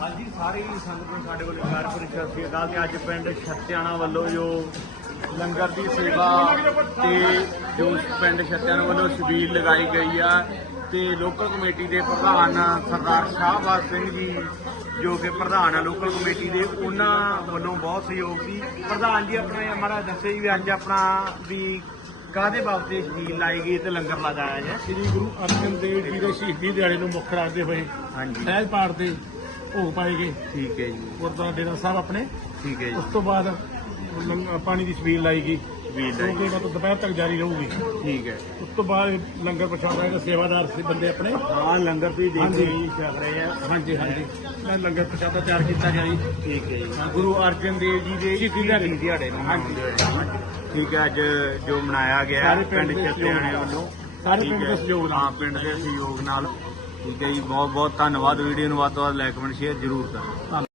ਹਾਂਜੀ ਸਾਰੀ ਸੰਗਤ ਨੂੰ ਸਾਡੇ ਵੱਲੋਂ ਪਿਆਰ ਭਰੀ ਸਤਿ ਸ੍ਰੀ ਅਕਾਲ ਤੇ ਅੱਜ ਪਿੰਡ ਛੱਤਿਆਣਾ ਵੱਲੋਂ ਜੋ ਲੰਗਰ ਦੀ ਸੇਵਾ ਤੇ ਜੋ ਪਿੰਡ ਛੱਤਿਆਣਾ ਵੱਲੋਂ ਛਬੀਲ ਲਗਾਈ ਗਈ ਆ ਤੇ ਲੋਕਲ ਕਮੇਟੀ ਦੇ ਪ੍ਰਧਾਨ ਸਰਦਾਰ ਸ਼ਾਹਬਾਜ਼ ਸਿੰਘ ਜੀ ਜੋ ਕਿ ਪ੍ਰਧਾਨ ਆ ਲੋਕਲ ਕਮੇਟੀ ਦੇ ਉਹਨਾਂ ਵੱਲੋਂ ਬਹੁਤ ਸਹਿਯੋਗ ਸੀ। ਪ੍ਰਧਾਨ ਜੀ ਆਪਣੇ ਮਾੜਾ ਦੱਸੇ ਜੀ ਵੀ ਅੱਜ ਆਪਣਾ ਵੀ ਕਾਹਦੇ ਬਾਬਤੇ ਛਬੀਲ ਲਾਈ ਗਈ ਤੇ ਲੰਗਰ ਲਗਾਇਆ ਗਿਆ। ਸ੍ਰੀ ਗੁਰੂ ਅਰਜਨ ਦੇਵ ਜੀ ਦੇ ਸ਼ਹੀਦੀ ਦਿਹਾੜੇ ਨੂੰ ਮੁੱਖ ਰੱਖਦੇ ਹੋਏ ਹਾਂਜੀ। ਸਹਿਜ ਪਾਠ ਦੇ ਭੋਗ ਪਾਏ ਗਏ ਠੀਕ ਹੈ ਜੀ। ਗੁਰਦੁਆਰਾ ਡੇਰਾ ਸਾਹਿਬ ਆਪਣੇ। ਠੀਕ ਹੈ ਉਸ ਜੀ ਤੋਂ ਬਾਅਦ ਲੰਗ- ਪਾਣੀ ਦੀ ਛਬੀਲ ਲਾਈ ਗਈ ਛਬੀਲ ਲਾਈ ਮਤਲਬ ਦੁਪਹਿਰ ਤੱਕ ਜਾਰੀ ਰਹੂਗੀ। ਠੀਕ ਹੈ। ਉਸ ਤੋਂ ਬਾਅਦ ਲੰਗਰ ਪ੍ਰਸ਼ਾਦਾ ਦੇ ਸੇਵਾਦਾਰ ਸੀ ਬੰਦੇ ਆਪਣੇ। ਹਾਂ ਲੰਗਰ ਤੁਸੀਂ ਦੇਖ ਹਾਂਜੀ। ਰਹੇ ਜੀ ਛਕ ਰਹੇ ਆ। ਹਾਂਜੀ ਹਾਂਜੀ। ਮੈਂ ਲੰਗਰ ਪ੍ਰਸ਼ਾਦਾ ਤਿਆਰ ਕੀਤਾ ਗਿਆ ਜੀ। ਠੀਕ ਹੈ ਜੀ। ਗੁਰੂ ਅਰਜਨ ਦੇਵ ਜੀ ਦੇ ਸ਼ਹੀਦੀ ਦਿਹਾੜੇ। ਦਿਹਾੜੇ ਨੂੰ ਹਾਂਜੀ। ਮਨਾਉਂਦੇ ਹੋਏ। ਠੀਕ ਹੈ ਅੱਜ ਜੋ ਮਨਾਇਆ ਗਿਆ ਸਾਰੇ ਪਿੰਡ ਦੇ ਚੱਤਿਆਣੇ ਸਹਿਯੋਗ ਵੱਲੋਂ। ਸਾਰੇ ਠੀਕ ਪਿੰਡ ਹੈ। ਦੇ ਸਹਿਯੋਗ ਨਾਲ। ਹਾਂ ਪਿੰਡ ਦੇ ਸਹਿਯੋਗ ਨਾਲ। ਠੀਕ ਹੈ ਜੀ ਬਹੁਤ ਬਹੁਤ ਧੰਨਵਾਦ ਵੀਡੀਓ ਨੂੰ ਵੱਧ ਤੋਂ ਵੱਧ ਲਾਈਕ ਕਮੈਂਟ ਸ਼ੇਅਰ ਜ਼ਰੂਰ ਕਰੋ।